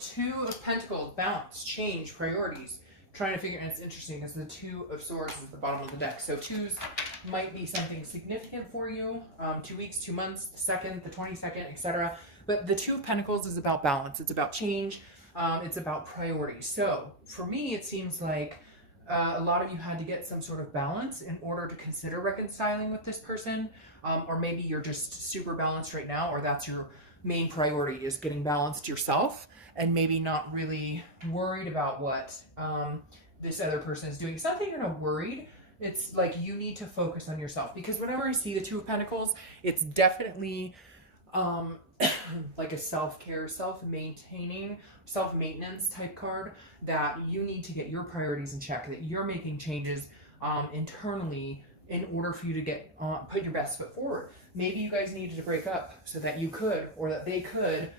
Two of Pentacles, balance, change, priorities. Trying to figure, and it's interesting because the Two of Swords is at the bottom of the deck. So twos might be something significant for you. 2 weeks, 2 months, the 2nd, the 22nd, etc. But the Two of Pentacles is about balance. It's about change. It's about priorities. So for me, it seems like a lot of you had to get some sort of balance in order to consider reconciling with this person. Or maybe you're just super balanced right now, or that's your main priority, is getting balanced yourself and maybe not really worried about what this other person is doing. It's not that you're not worried. It's like you need to focus on yourself, because whenever I see the Two of Pentacles, it's definitely like a self-care, self-maintaining, self-maintenance type card, that you need to get your priorities in check, that you're making changes internally in order for you to get put your best foot forward. Maybe you guys needed to break up so that you could, or that they could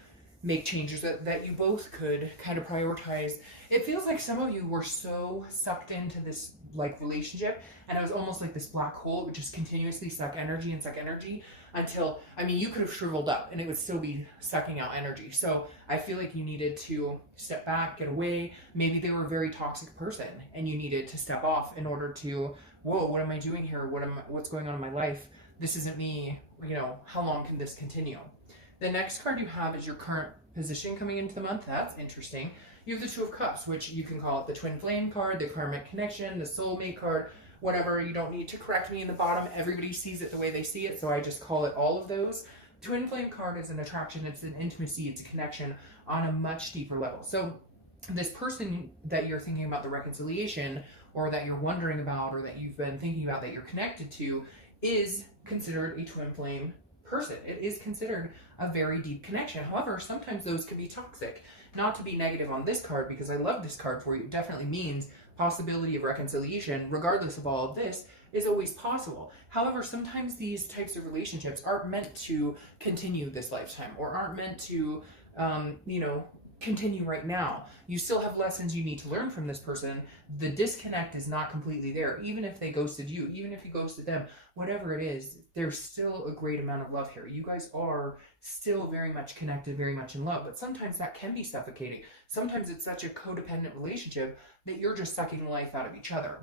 make changes, that you both could kind of prioritize. It feels like some of you were so sucked into this like relationship, and it was almost like this black hole. It would just continuously suck energy until, I mean, you could have shriveled up and it would still be sucking out energy. So I feel like you needed to step back, get away. Maybe they were a very toxic person and you needed to step off in order to, whoa, what am I doing here? What's going on in my life? This isn't me. You know, how long can this continue? The next card you have is your current position coming into the month. That's interesting. You have the Two of Cups, which you can call it the Twin Flame card, the Karmic Connection, the Soulmate card, whatever. You don't need to correct me in the bottom. Everybody sees it the way they see it, so I just call it all of those. Twin Flame card is an attraction. It's an intimacy. It's a connection on a much deeper level. So this person that you're thinking about the reconciliation, or that you're wondering about, or that you've been thinking about, that you're connected to, is considered a Twin Flame person. It is considered a very deep connection. However, sometimes those can be toxic. Not to be negative on this card, because I love this card for you. It definitely means possibility of reconciliation, regardless of all of this, is always possible. However, sometimes these types of relationships aren't meant to continue this lifetime, or aren't meant to, continue right now. You still have lessons you need to learn from this person. The disconnect is not completely there. Even if they ghosted you, even if you ghosted them, whatever it is, there's still a great amount of love here. You guys are still very much connected, very much in love, but sometimes that can be suffocating. Sometimes it's such a codependent relationship that you're just sucking the life out of each other.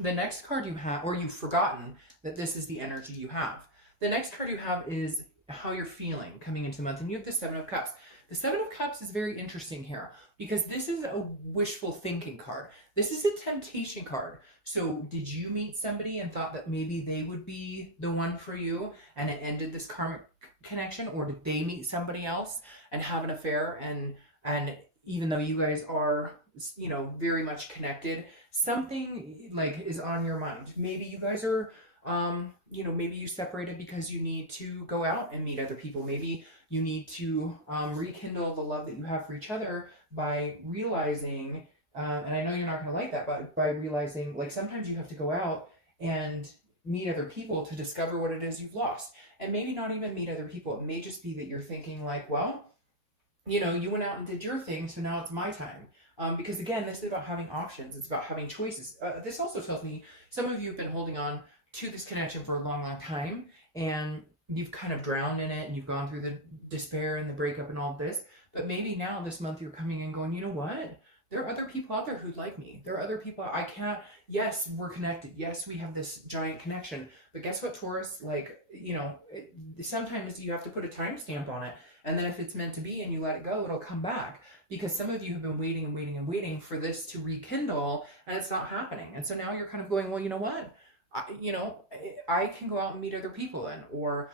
The next card you have, or you've forgotten that this is the energy you have. The next card you have is how you're feeling coming into the month, and you have the Seven of Cups. The Seven of Cups is very interesting here, because this is a wishful thinking card. This is a temptation card. So did you meet somebody and thought that maybe they would be the one for you, and it ended this karmic connection? Or did they meet somebody else and have an affair, and even though you guys are, very much connected, something like is on your mind? Maybe you guys are maybe you separated because you need to go out and meet other people. Maybe you need to rekindle the love that you have for each other by realizing, and I know you're not going to like that, but by realizing, like, sometimes you have to go out and meet other people to discover what it is you've lost. And maybe not even meet other people. It may just be that you're thinking like, well, you went out and did your thing, so now it's my time. Because again, this is about having options. It's about having choices. This also tells me some of you have been holding on to this connection for a long, long time, and you've kind of drowned in it, and you've gone through the despair and the breakup and all this. But maybe now this month you're coming in going, you know what? There are other people out there who like me. There are other people I can't, yes, we're connected. Yes, we have this giant connection. But guess what, Taurus? Like, sometimes you have to put a timestamp on it. And then if it's meant to be and you let it go, it'll come back. Because some of you have been waiting and waiting and waiting for this to rekindle, and it's not happening. And so now you're kind of going, well, you know what? I can go out and meet other people, or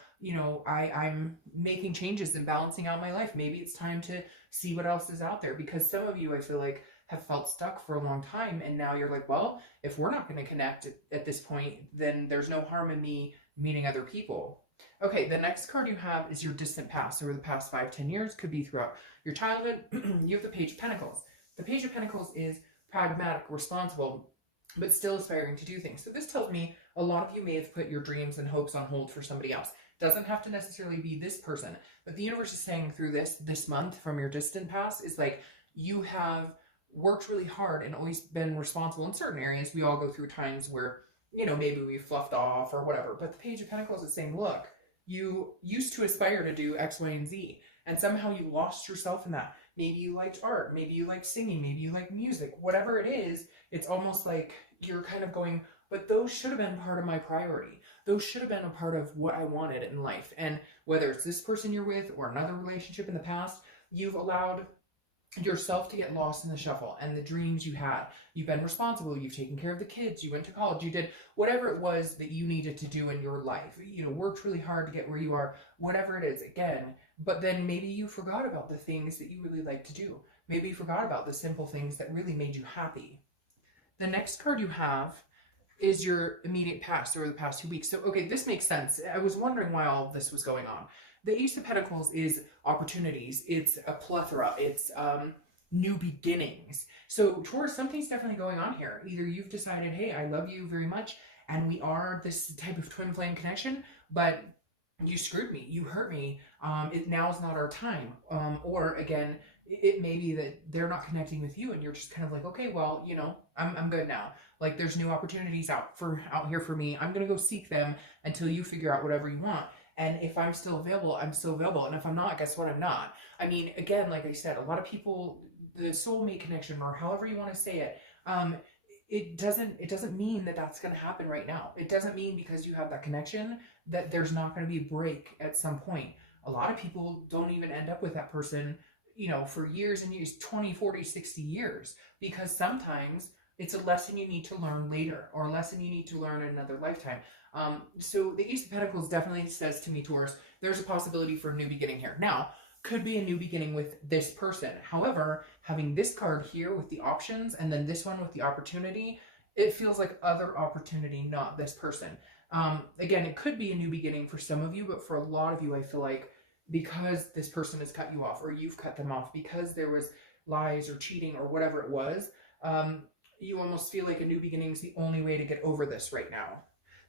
I'm making changes and balancing out my life. Maybe it's time to see what else is out there, because some of you, I feel like, have felt stuck for a long time, and now you're like, well, if we're not going to connect at this point, then there's no harm in me meeting other people. Okay, the next card you have is your distant past, or the past 5-10 years, could be throughout your childhood. You have the Page of Pentacles. The Page of Pentacles is pragmatic, responsible, but still aspiring to do things. So this tells me a lot of you may have put your dreams and hopes on hold for somebody else. Doesn't have to necessarily be this person, but the universe is saying through this month from your distant past is like, you have worked really hard and always been responsible in certain areas. We all go through times where, maybe we fluffed off or whatever, but the Page of Pentacles is saying, look, you used to aspire to do X, Y, and Z, and somehow you lost yourself in that. Maybe you liked art, maybe you like singing, maybe you like music, whatever it is. It's almost like you're kind of going, but those should have been part of my priority. Those should have been a part of what I wanted in life. And whether it's this person you're with or another relationship in the past, you've allowed yourself to get lost in the shuffle and the dreams you had. You've been responsible, you've taken care of the kids, you went to college, you did whatever it was that you needed to do in your life. You know, worked really hard to get where you are, whatever it is, again. But then maybe you forgot about the things that you really like to do. Maybe you forgot about the simple things that really made you happy. The next card you have is your immediate past, or the past 2 weeks. So, okay, this makes sense. I was wondering why all of this was going on. The Ace of Pentacles is opportunities. It's a plethora. It's new beginnings. So Taurus, something's definitely going on here. Either you've decided, hey, I love you very much, and we are this type of twin flame connection, but you screwed me, you hurt me, now's not our time. Or again, it may be that they're not connecting with you and you're just kind of like, okay, well, you know, I'm good now. Like, there's new opportunities out here for me. I'm going to go seek them until you figure out whatever you want. And if I'm still available, I'm still available. And if I'm not, guess what? I'm not. I mean, again, like I said, a lot of people, the soulmate connection, or however you want to say it, it doesn't mean that that's going to happen right now. It doesn't mean because you have that connection that there's not going to be a break at some point. A lot of people don't even end up with that person, you know, for years and years, 20, 40, 60 years, because sometimes it's a lesson you need to learn later, or a lesson you need to learn in another lifetime. So the Ace of Pentacles definitely says to me, Taurus, there's a possibility for a new beginning here. Now, could be a new beginning with this person. However, having this card here with the options and then this one with the opportunity, it feels like other opportunity, not this person. Again, it could be a new beginning for some of you, but for a lot of you, I feel like because this person has cut you off, or you've cut them off, because there was lies or cheating or whatever it was, you almost feel like a new beginning is the only way to get over this right now.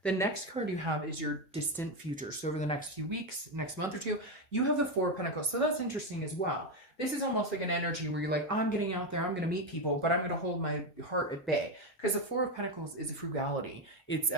The next card you have is your distant future. So over the next few weeks, next month or two, you have the Four of Pentacles. So that's interesting as well. This is almost like an energy where you're like, I'm getting out there, I'm going to meet people, but I'm going to hold my heart at bay. Because the Four of Pentacles is frugality. It's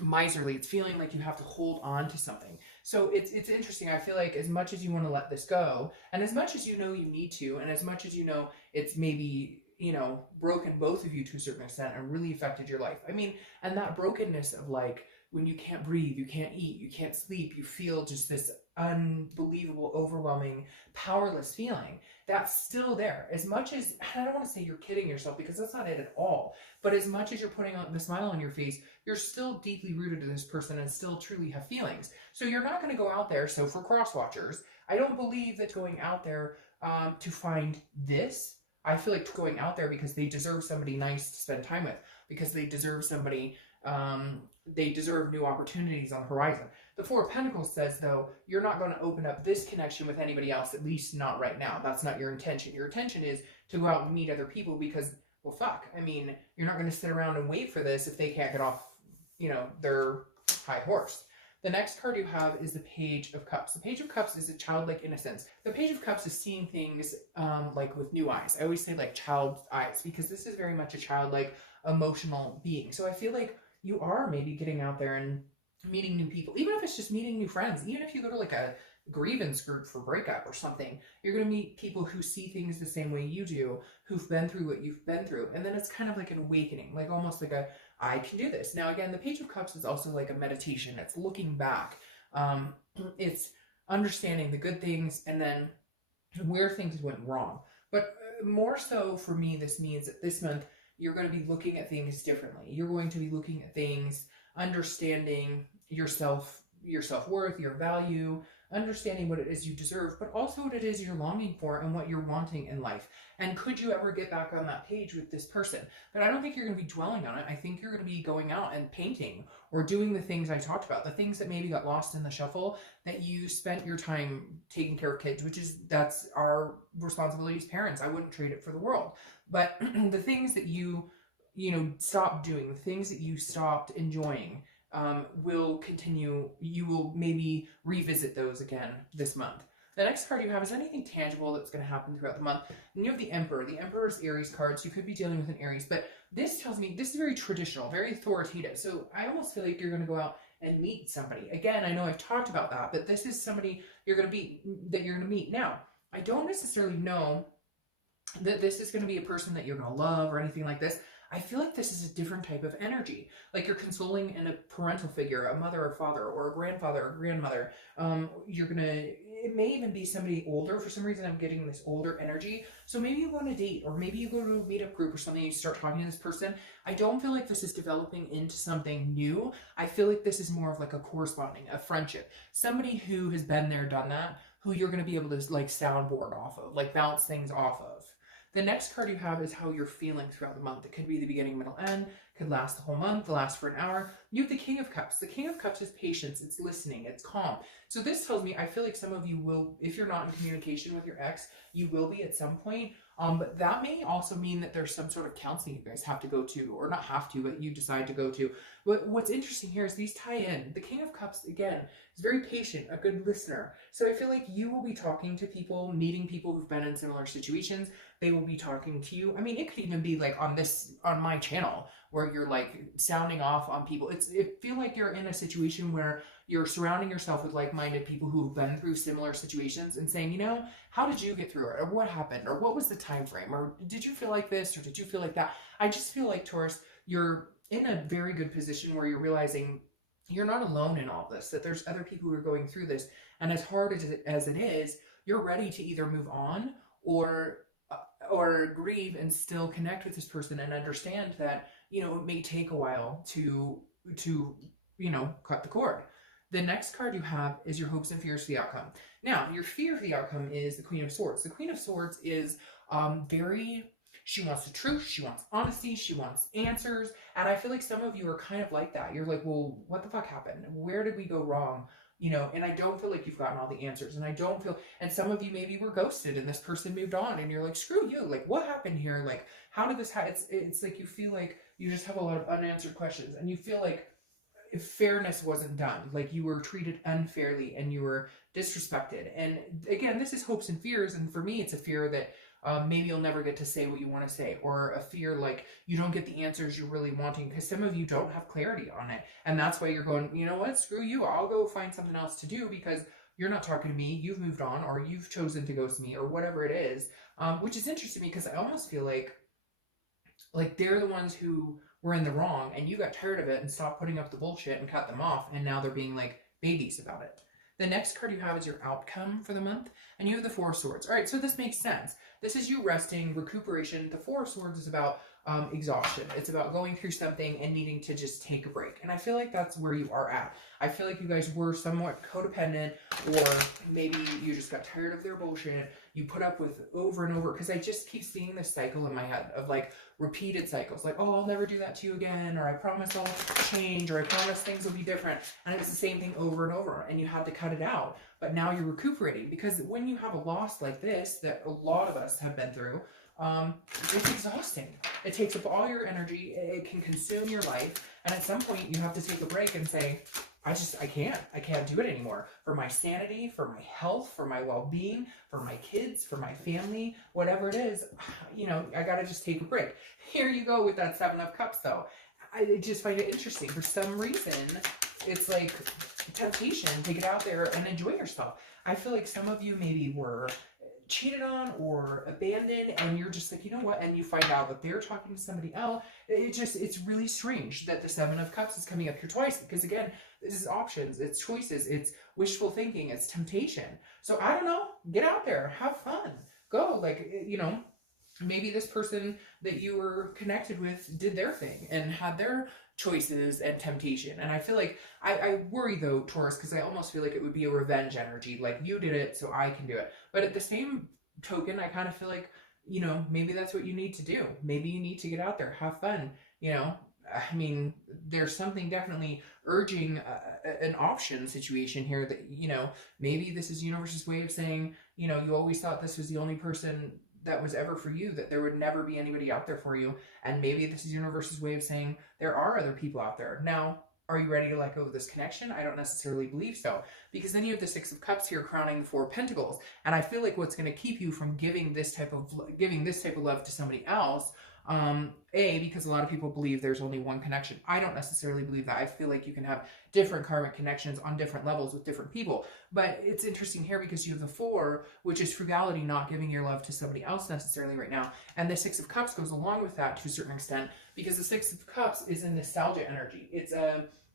miserly. It's feeling like you have to hold on to something. So it's interesting. I feel like as much as you want to let this go, and as much as you know you need to, and as much as you know it's maybe, you know, broken both of you to a certain extent and really affected your life. I mean, and that brokenness of like when you can't breathe, you can't eat, you can't sleep, you feel just this unbelievable, overwhelming, powerless feeling, that's still there. As much as, I don't want to say you're kidding yourself because that's not it at all, but as much as you're putting on the smile on your face, you're still deeply rooted to this person and still truly have feelings. So you're not going to go out there. So for cross watchers, I don't believe that going out there to find this. I feel like going out there because they deserve somebody nice to spend time with, because they deserve somebody, they deserve new opportunities on the horizon. The Four of Pentacles says, though, you're not going to open up this connection with anybody else, at least not right now. That's not your intention. Your intention is to go out and meet other people because, well, fuck. I mean, you're not going to sit around and wait for this if they can't get off, you know, their high horse. The next card you have is the Page of Cups. The Page of Cups is a childlike innocence. The Page of Cups is seeing things like with new eyes. I always say like child's eyes because this is very much a childlike emotional being. So I feel like you are maybe getting out there and meeting new people, even if it's just meeting new friends, even if you go to like a grievance group for breakup or something, you're going to meet people who see things the same way you do, who've been through what you've been through. And then it's kind of like an awakening, like almost like a, I can do this. Now, again, the Page of Cups is also like a meditation. It's looking back. It's understanding the good things and then where things went wrong. But more so for me, this means that this month, you're going to be looking at things differently. You're going to be looking at things, understanding yourself, your self-worth, your value, understanding what it is you deserve, but also what it is you're longing for and what you're wanting in life. And could you ever get back on that page with this person? But I don't think you're going to be dwelling on it. I think you're going to be going out and painting or doing the things I talked about, the things that maybe got lost in the shuffle, that you spent your time taking care of kids, which is, that's our responsibility as parents. I wouldn't trade it for the world. But the things that you know, stopped doing, the things that you stopped enjoying, will continue. You will maybe revisit those again this month. The next card you have is anything tangible that's going to happen throughout the month. And you have the Emperor. The Emperor is Aries card, so you could be dealing with an Aries. But this tells me, this is very traditional, very authoritative. So I almost feel like you're going to go out and meet somebody. Again, I know I've talked about that, but this is somebody you're going to meet. Now, I don't necessarily know that this is going to be a person that you're going to love or anything like this. I feel like this is a different type of energy. Like you're consoling in a parental figure, a mother or father or a grandfather or grandmother. It may even be somebody older. For some reason, I'm getting this older energy. So maybe you go on a date, or maybe you go to a meetup group or something and you start talking to this person. I don't feel like this is developing into something new. I feel like this is more of like a corresponding, a friendship. Somebody who has been there, done that, who you're going to be able to like soundboard off of, like bounce things off of. The next card you have is how you're feeling throughout the month. It could be the beginning, middle, end. Could last the whole month, last for an hour. You have the King of Cups. The King of Cups is patience, it's listening, it's calm. So this tells me, I feel like some of you will, if you're not in communication with your ex, you will be at some point. But that may also mean that there's some sort of counseling you guys have to go to, or not have to, but you decide to go to. But what's interesting here is these tie in. The King of Cups, again, is very patient, a good listener. So I feel like you will be talking to people, meeting people who've been in similar situations. They will be talking to you. I mean, it could even be like on my channel, where you're like sounding off on people. It feel like you're in a situation where you're surrounding yourself with like-minded people who've been through similar situations and saying, you know, how did you get through it? Or what happened? Or what was the time frame? Or did you feel like this? Or did you feel like that? I just feel like, Taurus, you're in a very good position where you're realizing you're not alone in all this, that there's other people who are going through this. And as hard as it is, you're ready to either move on or grieve and still connect with this person and understand that, you know, it may take a while to you know, cut the cord. The next card you have is your hopes and fears for the outcome. Now, your fear for the outcome is the Queen of Swords. The Queen of Swords is she wants the truth, she wants honesty, she wants answers. And I feel like some of you are kind of like that. You're like, well, what the fuck happened? Where did we go wrong? You know, and I don't feel like you've gotten all the answers. And I don't feel, and some of you maybe were ghosted and this person moved on and you're like, screw you. Like, what happened here? Like, how did this happen? It's like you feel like you just have a lot of unanswered questions and you feel like if fairness wasn't done, like you were treated unfairly and you were disrespected. And again, this is hopes and fears. And for me, it's a fear that maybe you'll never get to say what you want to say, or a fear like you don't get the answers you're really wanting because some of you don't have clarity on it. And that's why you're going, you know what, screw you. I'll go find something else to do because you're not talking to me. You've moved on, or you've chosen to ghost me, or whatever it is, which is interesting because I almost feel like they're the ones who were in the wrong and you got tired of it and stopped putting up the bullshit and cut them off, and now they're being like babies about it. The next card you have is your outcome for the month, and you have the Four of Swords. All right, so this makes sense. This is you resting, recuperation. The Four of Swords is about exhaustion. It's about going through something and needing to just take a break. And I feel like that's where you are at. I feel like you guys were somewhat codependent, or maybe you just got tired of their bullshit. You put up with over and over, because I just keep seeing this cycle in my head of like repeated cycles. Like, oh, I'll never do that to you again, or I promise I'll change, or I promise things will be different. And it's the same thing over and over, and you had to cut it out. But now you're recuperating, because when you have a loss like this that a lot of us have been through, it's exhausting. It takes up all your energy. It can consume your life. And at some point you have to take a break and say, I can't do it anymore. For my sanity, for my health, for my well-being, for my kids, for my family, whatever it is, you know, I gotta just take a break. Here you go with that Seven of Cups though. I just find it interesting. For some reason, it's like temptation to get out there and enjoy yourself. I feel like some of you maybe were cheated on or abandoned, and you're just like, you know what, and you find out that they're talking to somebody else. It's really strange that the Seven of Cups is coming up here twice, because again, this is options, it's choices, it's wishful thinking, it's temptation. So I don't know, get out there, have fun, go, like, you know, maybe this person that you were connected with did their thing and had their choices and temptation. And I feel like, I worry though, Taurus, because I almost feel like it would be a revenge energy. Like, you did it, so I can do it. But at the same token, I kind of feel like, you know, maybe that's what you need to do. Maybe you need to get out there, have fun, you know. I mean, there's something definitely urging an option situation here that, you know, maybe this is universe's way of saying, you know, you always thought this was the only person that was ever for you, that there would never be anybody out there for you. And maybe this is universe's way of saying there are other people out there. Now, are you ready to let go of this connection? I don't necessarily believe so, because then you have the Six of Cups here crowning the Four of Pentacles. And I feel like what's going to keep you from giving this type of love to somebody else Because a lot of people believe there's only one connection. I don't necessarily believe that. I feel like you can have different karmic connections on different levels with different people. But it's interesting here because you have the 4, which is frugality, not giving your love to somebody else necessarily right now. And the 6 of Cups goes along with that to a certain extent, because the 6 of Cups is a nostalgia energy. It's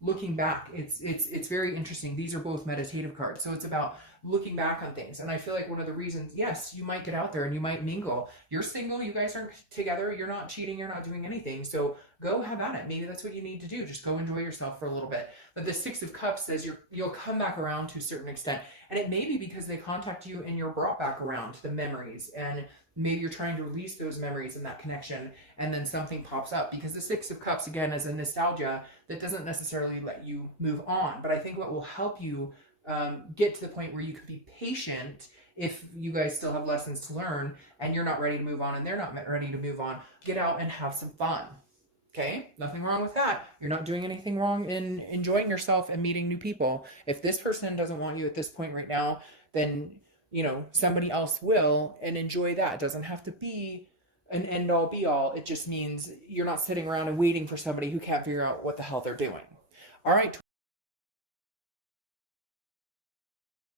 looking back. It's very interesting. These are both meditative cards. So it's about looking back on things. And I feel like one of the reasons, yes, you might get out there and you might mingle. You're single, you guys aren't together, you're not cheating, you're not doing anything. So go have at it. Maybe that's what you need to do. Just go enjoy yourself for a little bit. But the 6 of Cups says you'll come back around to a certain extent. And it may be because they contact you and you're brought back around to the memories. And maybe you're trying to release those memories and that connection, and then something pops up. Because the 6 of Cups, again, is a nostalgia that doesn't necessarily let you move on. But I think what will help you get to the point where you could be patient, if you guys still have lessons to learn and you're not ready to move on and they're not ready to move on, get out and have some fun. Okay? Nothing wrong with that. You're not doing anything wrong in enjoying yourself and meeting new people. If this person doesn't want you at this point right now, then, you know, somebody else will, and enjoy that. It doesn't have to be an end all be all. It just means you're not sitting around and waiting for somebody who can't figure out what the hell they're doing. All right.